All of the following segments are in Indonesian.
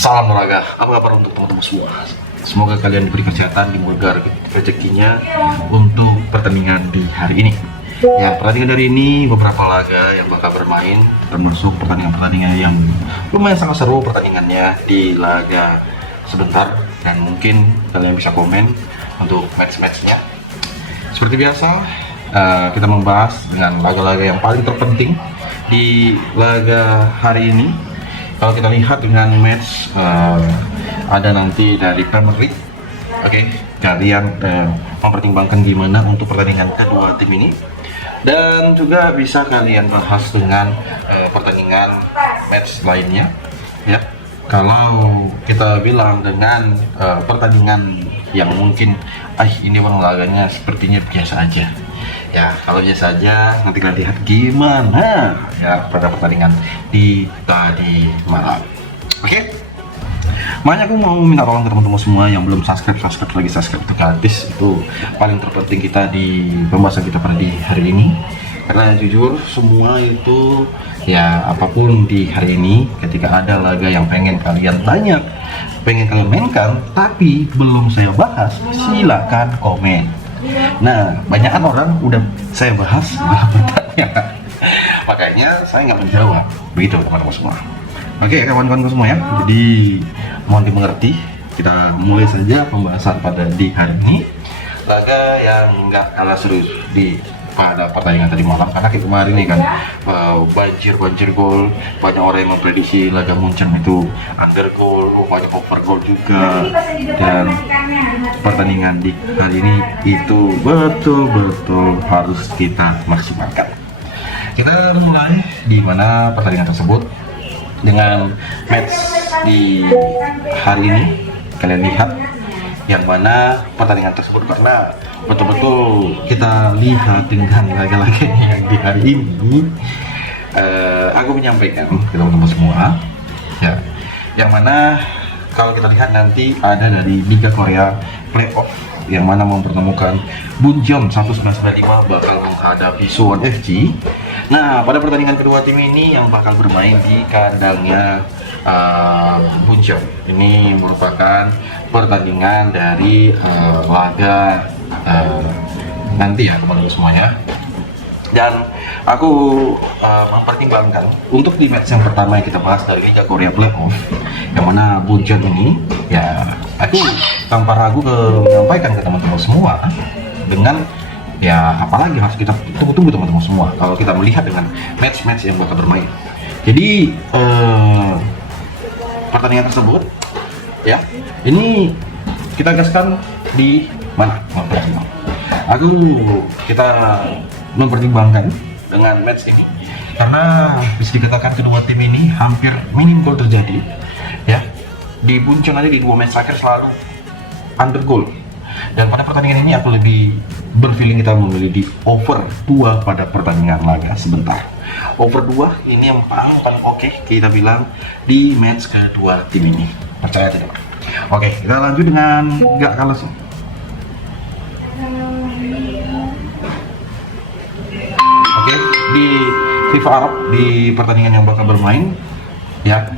Salam olahraga, apa kabar untuk teman-teman semua? Semoga kalian diberi kesehatan, dimudahkan rezekinya untuk pertandingan di hari ini. Ya, pertandingan hari ini beberapa laga yang bakal bermain, termasuk pertandingan-pertandingan yang lumayan sangat seru pertandingannya di laga sebentar, dan mungkin kalian bisa komen untuk match-matchnya. Seperti biasa, kita membahas dengan laga-laga yang paling terpenting di laga hari ini. Kalau kita lihat dengan match ada nanti dari Premier League, oke, kalian mempertimbangkan gimana untuk pertandingan kedua tim ini, dan juga bisa kalian bahas dengan pertandingan match lainnya, ya. Kalau kita bilang dengan pertandingan yang mungkin ini olahraganya sepertinya biasa aja. Ya, kalau biasa aja, nanti kalian lihat gimana ya pada pertandingan di tadi malam. Oke? Makanya aku mau minta tolong ke teman-teman semua yang belum subscribe lagi, subscribe itu gratis, itu paling terpenting kita di pembahasan kita pada di hari ini. Karena jujur semua itu ya, apapun di hari ini, ketika ada laga yang pengen kalian tanya, pengen kalian mainkan tapi belum saya bahas, silakan komen. Nah, banyakan orang udah saya bahas malah bertanya, makanya saya nggak menjawab. Begitu teman-teman semua. Oke, kawan-kawan semua ya, jadi mohon dimengerti. Kita mulai saja pembahasan pada di hari ini. Laga yang nggak kalah serius di pada pertandingan tadi malam, karena kemarin ini kan banjir gol, banyak orang yang memprediksi laga Munchen itu under goal, banyak over goal juga, dan pertandingan di hari ini itu betul-betul harus kita maksimalkan. Kita mulai di mana pertandingan tersebut dengan match di hari ini. Kalian lihat yang mana pertandingan tersebut, karena betul-betul kita lihat dengan laga-laga yang di hari ini, aku menyampaikan ke teman-teman semua ya, yang mana kalau kita lihat nanti ada dari Liga Korea Playoff, yang mana mempertemukan Bunjeon 1995 bakal menghadapi Suwon FC. Nah, pada pertandingan kedua tim ini yang bakal bermain di kandangnya Bunjeon, ini merupakan pertandingan dari laga nanti ya teman-teman semuanya. Dan aku mempertimbangkan untuk di match yang pertama yang kita bahas dari Liga Korea Playoff, yang mana Bunjeon ini ya, aku tanpa ragu menyampaikan ke teman-teman semua dengan ya, apalagi harus kita tunggu-tunggu teman-teman semua kalau kita melihat dengan match-match yang bakal bermain. Jadi pertandingan tersebut ya, ini kita gaskan di mana? Kita mempertimbangkan dengan match ini, karena bisa dikatakan kedua tim ini hampir minim gol terjadi ya. Di Bunjeon aja di dua match terakhir selalu under goal, dan pada pertandingan ini aku lebih berfeeling kita memilih di over 2 pada pertandingan laga sebentar. Over 2 ini yang paling oke kita bilang di match kedua tim ini, percaya tidak? Oke, kita lanjut dengan nggak kalah sih. Oke, di FIFA Arab di pertandingan yang bakal bermain ya.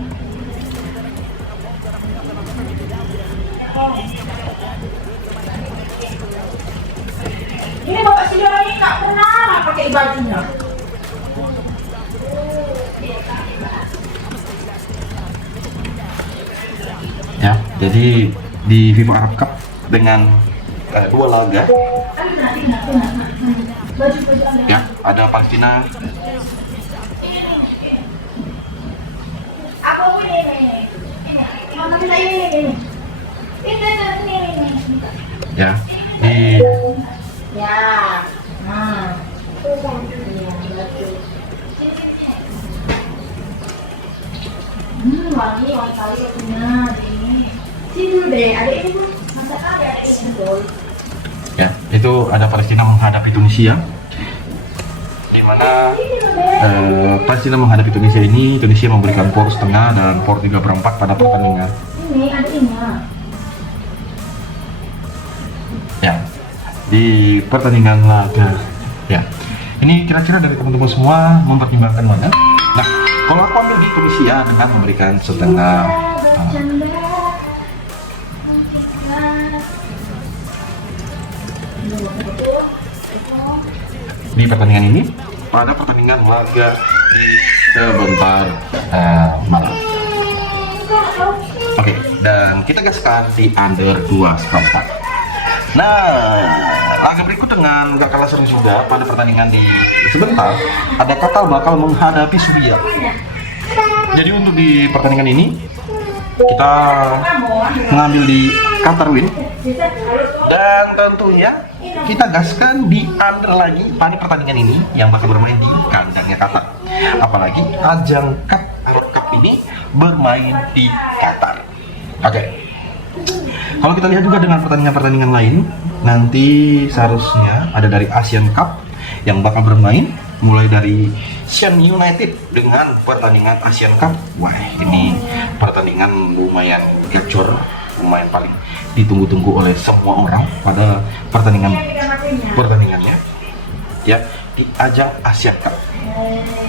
Ini bapak si orang ini nggak pernah pakai bajunya. Ya, jadi di FIFA Arab Cup dengan dua laga ya, ada Palestina ya, di Ya. Wangi kali punya ini. Sini deh, ada ini tuh. Masa ada ini tuh. ya, itu ada Palestina menghadapi Tunisia, di mana Palestina menghadapi Tunisia ini, Tunisia memberikan skor setengah dan skor 3/4 pada pertandingan. Ini ada ini. Ya, di pertandingan laga ya, ini kira-kira dari teman-teman semua mempertimbangkan mana? Nah, kalau aku ambil di Tunisia dengan memberikan setengah Di pertandingan ini pada pertandingan laga di sebentar malam. Oke, dan kita gaskan di under 2,4. Nah, laga berikut dengan gak kalah seru juga pada pertandingan di sebentar, ada Total bakal menghadapi Surya. Jadi untuk di pertandingan ini kita mengambil di Qatar win, dan tentunya kita gaskan di under lagi pada pertandingan ini yang bakal bermain di kandangnya Qatar. Apalagi ajang Arab Cup ini bermain di Qatar. Oke. Kalau kita lihat juga dengan pertandingan-pertandingan lain, nanti seharusnya ada dari Asian Cup yang bakal bermain, mulai dari Shen United dengan pertandingan Asian Cup. Wah, ini pertandingan lumayan gacor, lumayan paling ditunggu-tunggu oleh semua orang pada pertandingannya ya di ajang Asian Cup.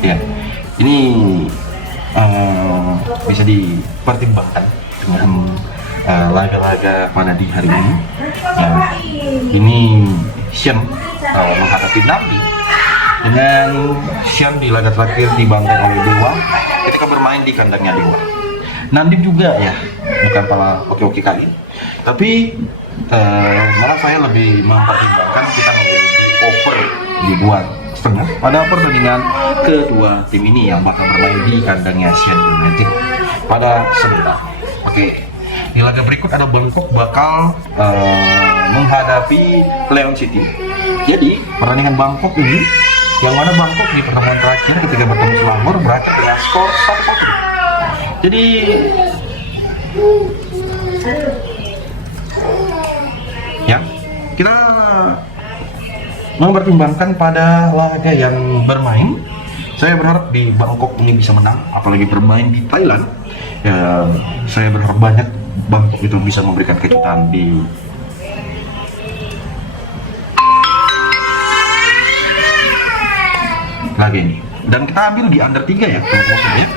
Ya, ini bisa dipertimbangkan dengan laga-laga pada di hari ini. Ini Shen menghadapi Namdi, dengan Shen di laga terakhir dibantai oleh Dewa ketika bermain di kandangnya Dewa. Nandim juga ya, bukan pala oke-oke kali, tapi malah saya lebih mempertimbangkan kita memiliki over di 2,5 pada pertandingan kedua tim ini yang bakal bermain di kandangnya Shen United pada sebentar. Oke, di laga berikut ada Bangkok bakal menghadapi Leon City. Jadi pertandingan Bangkok ini, yang mana Bangkok di pertemuan terakhir ketika bertemu Selangor berakhir dengan skor 1-1. Jadi ya, kita mempertimbangkan pada laga yang bermain. Saya berharap di Bangkok ini bisa menang, apalagi bermain di Thailand. Ya, saya berharap banyak Bangkok itu bisa memberikan kejutan di laga ini. Dan kita ambil di under 3 ya, teman-teman ya.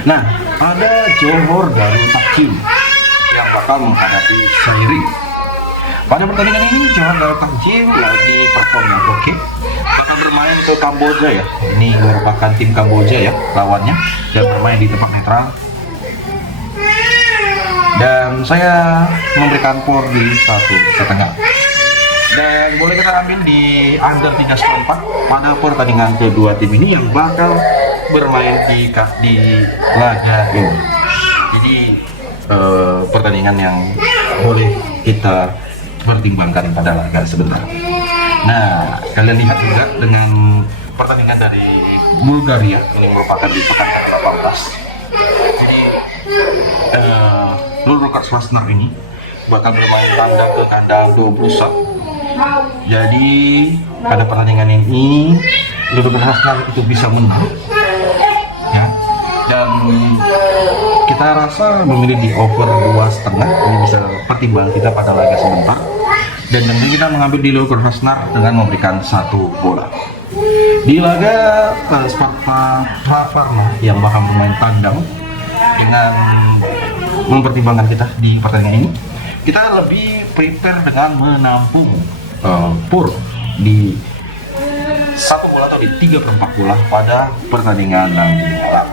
Nah, ada Johor Darul Takjim yang bakal menghadapi Sairing. Pada pertandingan ini Johor Darul Takjim lagi perform yang oke, bakal bermain ke Kamboja ya. Ini merupakan tim Kamboja ya lawannya, dan bermain di tempat netral. Dan saya memberikan skor di 1,5. Dan boleh kita ambil di under 3,4 pada pertandingan kedua tim ini yang bakal bermain di laga ini. Jadi pertandingan yang boleh kita pertimbangkan pada laga sebentar. Nah, kalian lihat juga dengan pertandingan dari Bulgaria, ini merupakan di pekan ke-18. Jadi Lulukas Krasnar ini bakal bermain tandang ke kandang Dobrusa. Jadi pada pertandingan ini Lulukas Krasnar itu bisa menang ya. Dan kita rasa memilih di over 2,5, ini bisa pertimbangan kita pada laga sebentar. Dan nanti kita mengambil di Lulukas Krasnar dengan memberikan 1 bola. Di laga Sparta Pravarna yang bakal bermain tandang, dengan mempertimbangkan kita di pertandingan ini, kita lebih prepare dengan menampung Pur di 1 bola atau di 3/4 bola pada pertandingan nanti malam.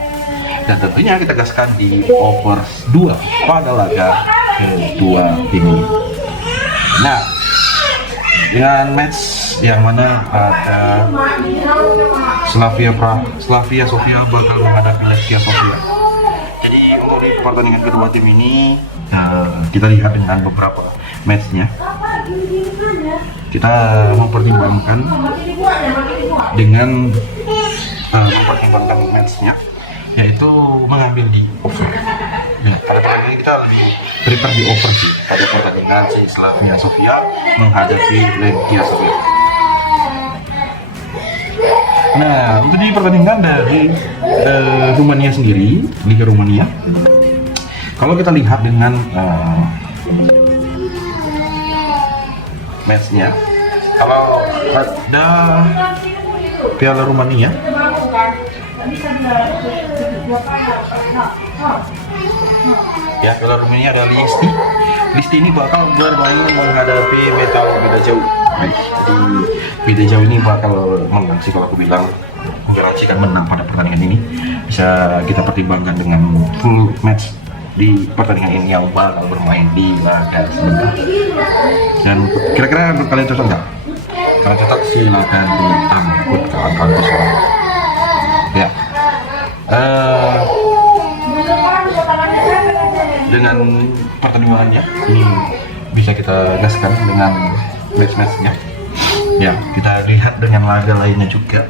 Dan tentunya kita gaskan di over 2 pada laga kedua ini. Nah, dengan match yang mana ada Slavia Sofia bakal menghadapi Legia Sofia. Jadi untuk di pertandingan kedua tim ini kita lihat dengan beberapa matchnya, kita mempertimbangkan dengan mempertimbangkan matchnya, yaitu mengambil di over. Nah, pada pertandingan ini kita lebih prepare di over sih pada pertandingan Slavia Sofia menghadapi Legia Sofia. Nah, untuk di pertandingan dari Rumania sendiri, Liga Rumania, kalau kita lihat dengan matchnya, kalau ada Piala Rumania Ya, kalau room ini ada Listi. Listi ini bakal bermain menghadapi Metal Beda Jauh. Baik, jadi Beda Jauh ini bakal menang sih kalau aku bilang. Garansikan menang pada pertandingan ini. Bisa kita pertimbangkan dengan full match di pertandingan ini yang bakal bermain di laga sebentar. Dan kira-kira menurut kalian cocok nggak? Kalau cocok silakan diangkut ke kawan-kawan semua. Ya. Dengan pertandingannya ini bisa kita gaskan dengan match-matchnya. Ya, kita lihat dengan laga lainnya juga.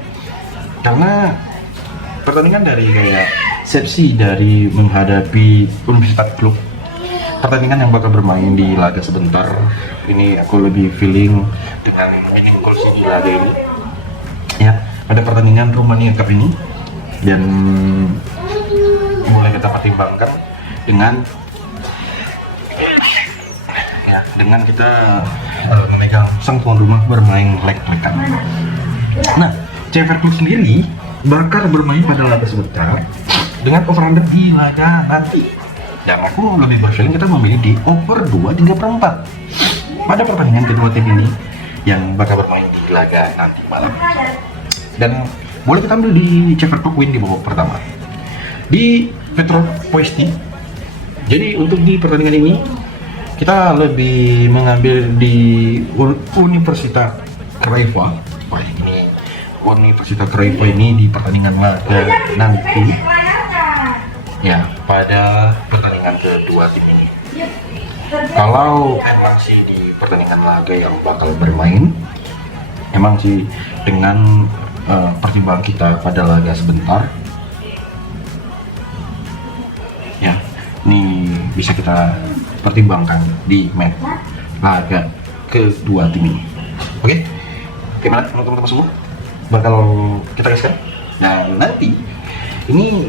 Karena pertandingan dari kayak Sepsi dari menghadapi Universitas Klub, pertandingan yang bakal bermain di laga sebentar ini aku lebih feeling dengan minim goals di laga ini ya, pada pertandingan Rumania Cup ini, dan boleh kita pertimbangkan dengan ya, dengan kita memegang sang tuan rumah bermain leg-legan. Nah, CFR Club sendiri bakal bermain pada laga sebentar dengan over-under di laga nanti. Dan aku lebih berfeeling kita memilih di over 2/3/4 pada pertandingan kedua tim ini yang bakal bermain di laga nanti malam. Dan boleh kita ambil di CFR Club win di babak pertama di Petro Poisti. Jadi untuk di pertandingan ini kita lebih mengambil di Universitas Craiova. Wah, ini Universitas Craiova ini di pertandingan laga nanti ya, pada pertandingan kedua tim ini. Kalau emang sih di pertandingan laga yang bakal bermain, emang sih dengan pertimbangan kita pada laga sebentar ya, ini bisa kita pertimbangkan di match laga kedua tim ini. Oke, gimana teman-teman semua? Bakal kita gaskan. Nah, nanti ini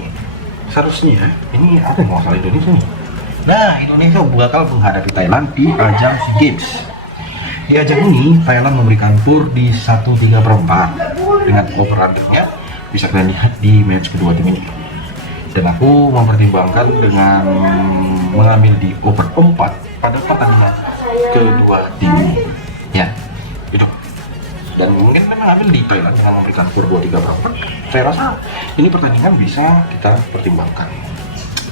seharusnya ini ada yang masalah Indonesia nih. Nah, Indonesia bakal menghadapi Thailand di ajang SEA Games. Di ajang ini Thailand memberikan tur di 1/3/4 dengan over-undernya bisa kalian lihat di match kedua tim ini. Dan aku mempertimbangkan dengan mengambil di over 4 pada pertandingan kedua tim ini. Ya, itu. Dan mungkin memang ambil di Thailand dengan memberikan skor 2/3/4. Saya rasa ini pertandingan bisa kita pertimbangkan.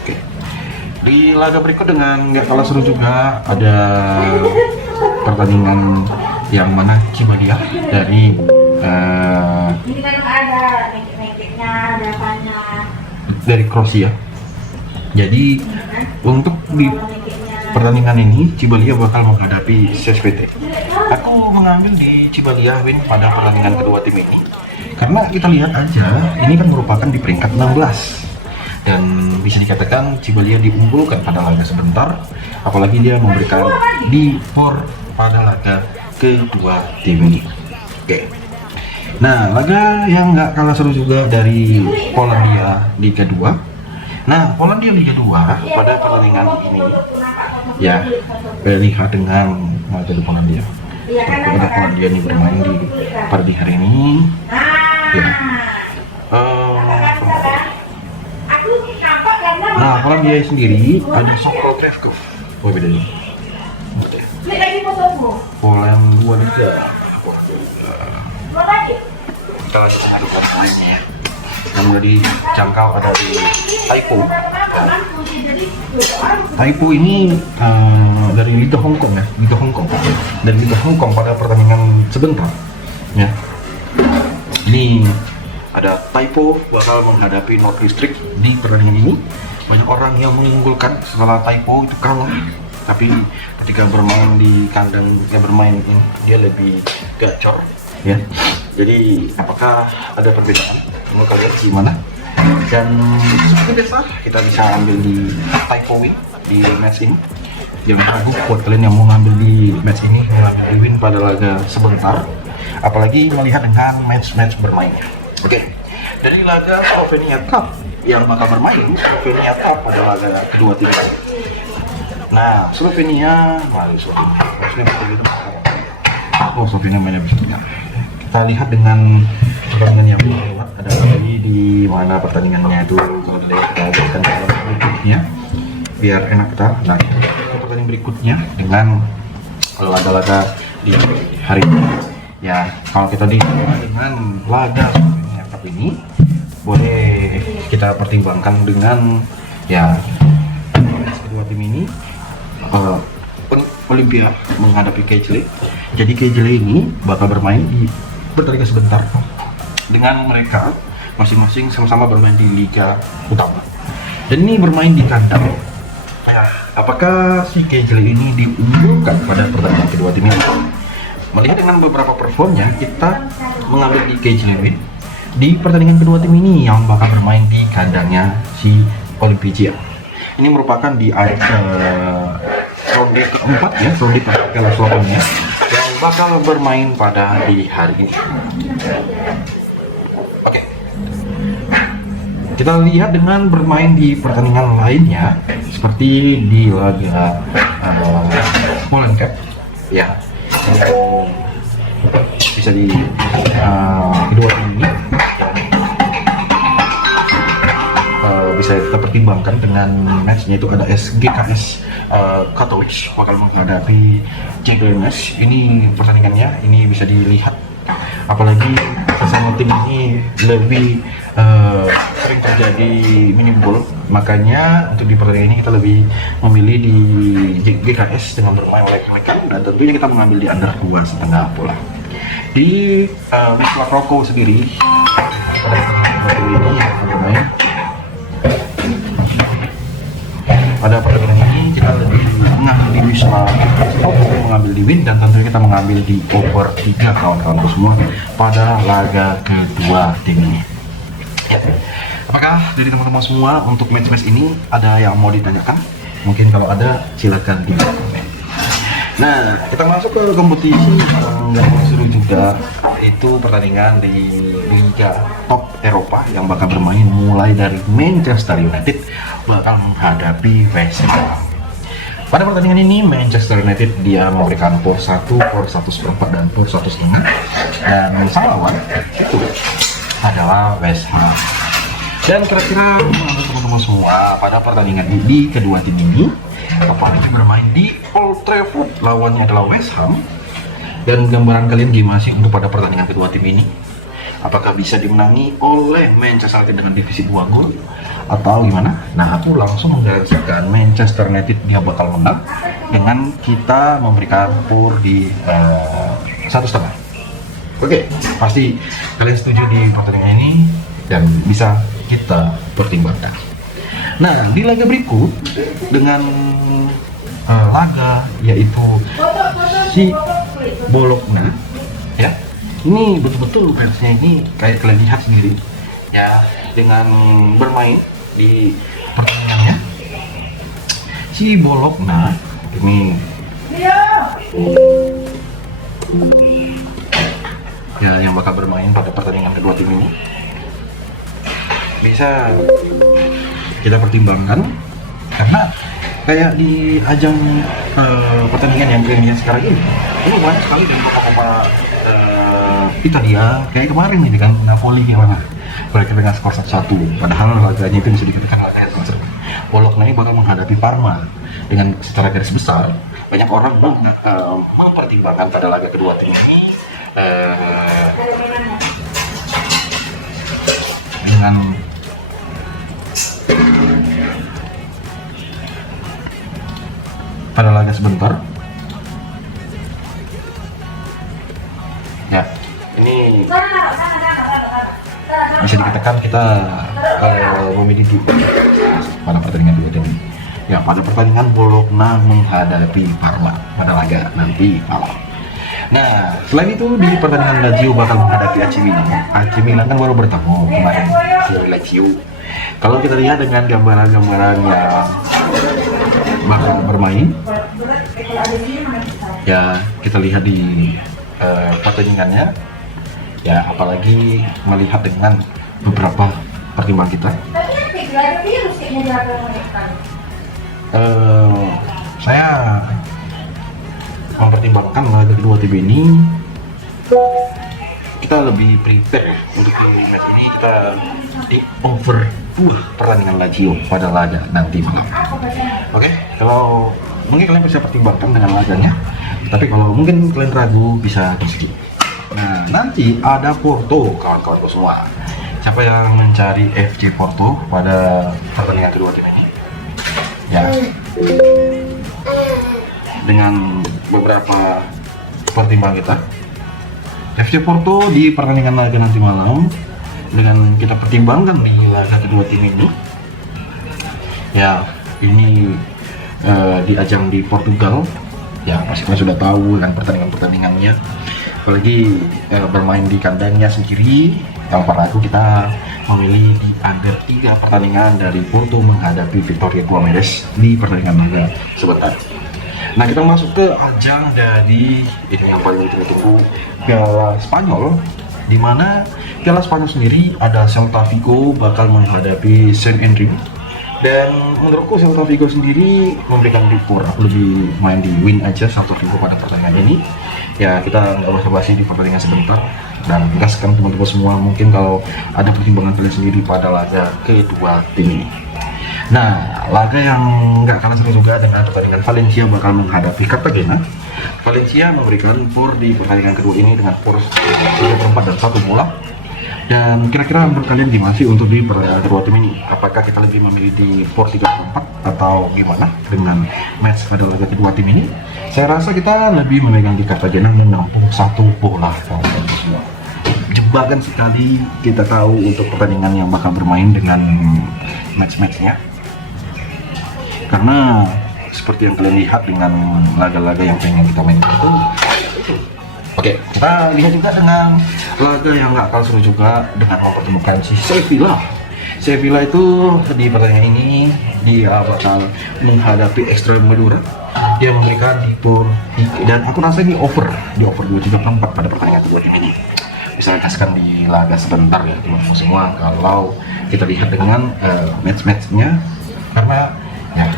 Oke. Di laga berikut dengan nggak kalah seru juga ada pertandingan yang mana Cibalia dari ini kan ada mengkiknya, ada apanya. Dari Kroasia. Jadi untuk di pertandingan ini Cibalia bakal menghadapi CSPT. Aku mengambil di Cibalia win pada pertandingan kedua tim ini karena kita lihat aja ini kan merupakan di peringkat 16 dan bisa dikatakan Cibalia diunggulkan pada laga sebentar, apalagi dia memberikan di for pada laga kedua tim ini. Oke. Nah, laga yang nggak kalah seru juga dari Polandia Liga 2. Nah, Polandia Liga 2 pada pertandingan ini ya, lihat dengan dari Polandia. Pada Polandia ini bermain di hari ini. Ya. Nah, Polandia sendiri ada Sokol Trevkov. Oh, beda nih. Poland 2-3. Kita masih adukan poinnya ya. Yang udah dijangkau ada di Taipo. Taipo ini dari Liga Hong Kong ya, Liga Hong Kong. Dan Liga Hong Kong pada pertandingan sebentar ya. Ini ada Taipo bakal menghadapi North District di pertandingan ini. Banyak orang yang mengunggulkan setelah Taipo itu kalah, tapi ketika bermain di kandang bermain ini dia lebih gacor ya. Jadi apakah ada perbedaan? Menurut kalian gimana? Dan seperti biasa kita bisa ambil di Taipo win di match ini. Jangan ragu buat kalian yang mau ngambil di match ini, mengambil win pada laga sebentar, apalagi melihat dengan match-match bermainnya. Oke. Dari laga Slovenia Cup yang bakal bermain Slovenia Cup pada laga kedua tim. Nah, Slovenia, Slovenia mainnya bisa. Kita lihat dengan pertandingan yang lewat ada kali di mana pertandingannya itu kalau dilihat kita akan berikutnya biar enak kita. Nah, ke pertandingan berikutnya dengan laga-laga di hari ini. Ya, kalau kita di dengan laga Cup ini boleh kita pertimbangkan dengan ya kedua tim ini Olimpia menghadapi Kejle. Jadi Kejle ini bakal bermain di pertandingan sebentar dengan mereka masing-masing sama-sama bermain di Liga Utama. Dan ini bermain di kandang. Apakah si Kejle ini diunggulkan pada pertandingan kedua tim ini? Melihat dengan beberapa performnya, kita mengambil di Kejle di pertandingan kedua tim ini yang bakal bermain di kandangnya si Olimpia. Ini merupakan di ronde keempat ya, ronde Piala Slovenia yang bakal bermain pada di hari ini. Oke, kita lihat dengan bermain di pertandingan lainnya seperti di laga Poland Cup ya, bisa di kedua tim ini bisa kita pertimbangkan dengan matchnya itu ada SGKS Katowice bakal menghadapi Jagiellonian. Ini pertandingannya ini bisa dilihat, apalagi sesama tim ini lebih sering terjadi minimal, makanya untuk di pertandingan ini kita lebih memilih di GKS dengan bermain oleh mereka, dan tentunya kita mengambil di under 2,5 bola. Di Wisła Krakow sendiri pada pertandingan ini kita lebih mengambil di Wisła Krakow, mengambil di win, dan tentunya kita mengambil di over 3 kawan-kawan semua pada laga kedua tim ini. Ya. Apakah dari teman-teman semua untuk match-match ini ada yang mau ditanyakan? Mungkin kalau ada silakan di komen. Nah, kita masuk ke kompetisi yang seru juga, itu pertandingan di Liga Top Eropa yang bakal bermain mulai dari Manchester United bakal menghadapi West Ham. Pada pertandingan ini Manchester United dia memberikan power 1, power 1/4 dan power 1,5, dan sang lawan itu adalah West Ham. Dan kira-kira teman-teman semua pada pertandingan ini kedua tim ini apalagi bermain di Old Trafford, lawannya adalah West Ham, dan gambaran kalian gimana sih untuk pada pertandingan kedua tim ini? Apakah bisa dimenangi oleh Manchester United dengan divisi 2 gol atau gimana? Nah, aku langsung menggariskan Manchester United dia bakal menang dengan kita memberikan power di 1,5. Oke, pasti kalian setuju di pertandingan ini dan bisa kita pertimbangkan. Nah, di laga berikut dengan laga yaitu si Bologna ya, ini betul-betul fansnya ini kayak kalian lihat sendiri ya, dengan bermain di pertandingannya si Bologna ini ya yang bakal bermain pada pertandingan kedua tim ini bisa kita pertimbangkan, karena kayak di ajang pertandingan yang Premier sekarang ini banyak sekali dari Copa Italia kayak kemarin ini kan Napoli gimana berakhir dengan skor 1-1, padahal laganya itu bisa dikatakan laga yang sangat seru. Bologna ini bakal menghadapi Parma dengan secara garis besar banyak orang mempertimbangkan pada laga kedua tim ini dengan pada laga sebentar ya, ini bisa dikatakan kita memilih pada pertandingan dua tim ya. Pada pertandingan Bologna menghadapi Parma pada laga nanti malam. Nah, selain itu di pertandingan Lazio bakal menghadapi AC Milan. AC Milan kan baru bertemu kemarin di Lazio. Kalau kita lihat dengan gambaran-gambaran yang bakal bermain ya, kita lihat di pertandingannya ya, apalagi melihat dengan beberapa pertimbangan kita, saya mempertimbangkan laga kedua tim ini kita lebih prepare ya untuk di match ini. Kita di over 2 pertandingan Lazio pada laga nanti malam. Oke, kalau mungkin kalian bisa pertimbangkan dengan laganya, tapi kalau mungkin kalian ragu bisa skip. Nah, nanti ada Porto, kawan-kawanku semua. Siapa yang mencari FC Porto pada pertandingan kedua tim ini? Ya, dengan beberapa pertimbangan kita, FC Porto di pertandingan laga nanti malam, dengan kita pertimbangkan di laga kedua tim ini, ya ini di ajang di Portugal, ya pasti kalian sudah tahu kan pertandingannya, apalagi bermain di kandangnya sendiri. Yang ragu kita memilih di under 3 pertandingan dari Porto menghadapi Vitória Guimarães di pertandingan laga sebentar. Nah, kita masuk ke ajang dari ini yang paling ditunggu, Piala Spanyol, di mana Piala Spanyol sendiri ada Celta Vigo bakal menghadapi Saint Etienne. Dan menurutku Celta Vigo sendiri memberikan report, aku lebih main di win aja Celta Vigo pada pertandingan ini. Ya, kita nggak basa-basi di pertandingan sebentar dan gaskan teman-teman semua. Mungkin kalau ada pertimbangan kalian sendiri pada laga kedua tim ini. Nah, laga yang nggak kalah seru juga dengan pertandingan Valencia bakal menghadapi Cartagena. Valencia memberikan POR di pertandingan kedua ini dengan POR 3/4 dan 1 bola. Dan kira-kira menurut kalian gimana sih untuk di pertandingan kedua tim ini? Apakah kita lebih memilih di POR 3/4 atau gimana dengan match pada laga kedua tim ini? Saya rasa kita lebih memegang di Cartagena menampung 1 bola, kawan-kawan semua. Jebakan sekali kita tahu untuk pertandingan yang bakal bermain dengan match-matchnya, karena seperti yang kalian lihat dengan laga-laga yang pengen kita main itu. Oke, kita lihat juga dengan laga yang nggak kalah seru juga dengan mempertemukan si Sevilla. Sevilla itu di pertandingan ini dia bakal menghadapi Extremadura. Dia memberikan di POR, dan aku rasa ini over 2/3/4 pada pertandingan kedua tim ini. Bisa kasihkan di laga sebentar ya teman-teman semua kalau kita lihat dengan match-matchnya, karena ya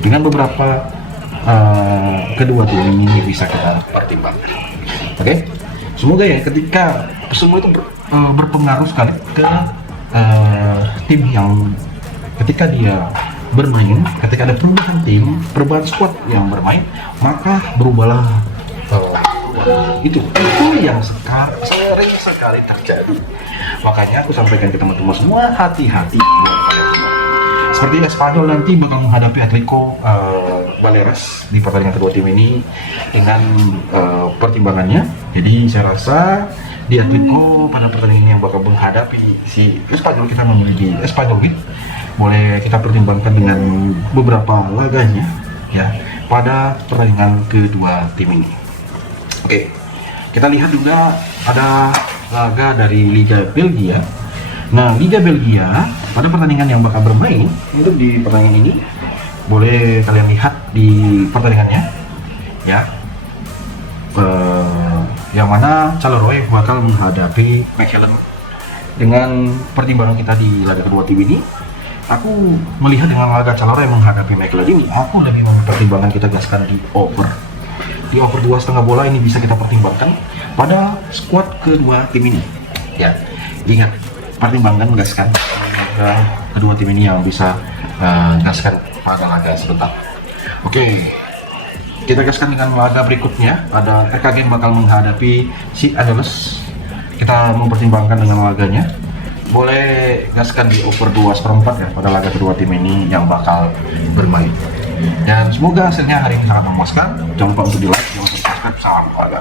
dengan beberapa kedua tim ini bisa kita pertimbangkan. Oke, semoga ya ketika semua itu berpengaruh sekali ke tim yang ketika dia bermain, ketika ada perubahan tim, perubahan squad yang bermain, maka berubahlah itu yang sering sekali terjadi. Makanya aku sampaikan ke teman-teman semua, hati-hati. Seperti Espanyol nanti bakal menghadapi Atletico Baleares di pertandingan kedua tim ini dengan pertimbangannya. Jadi saya rasa di Atletico pada pertandingan yang bakal menghadapi si Espanyol, kita memilih di Espanyol win. Boleh kita pertimbangkan dengan beberapa laganya ya pada pertandingan kedua tim ini. Oke, kita lihat juga ada laga dari Liga Belgia. Nah, Liga Belgia pada pertandingan yang bakal bermain untuk di pertandingan ini, boleh kalian lihat di pertandingannya ya, yang mana Charleroi bakal menghadapi Mechelen. Dengan pertimbangan kita di laga kedua tim ini, aku melihat dengan laga Charleroi menghadapi Mechelen ini, aku lebih mempertimbangkan kita gaskan di over 2,5 bola. Ini bisa kita pertimbangkan pada squad kedua tim ini ya. Ingat, pertimbangkan gaskan kedua tim ini yang bisa gaskan pada laga sebentar. Oke, kita gaskan dengan laga berikutnya. Ada RKG bakal menghadapi si Adeles. Kita mempertimbangkan dengan laganya, boleh gaskan di over 2/4 ya pada laga kedua tim ini yang bakal bermain. Dan semoga hasilnya hari ini sangat memuaskan. Jangan lupa untuk di like, jangan lupa subscribe. Salam olahraga.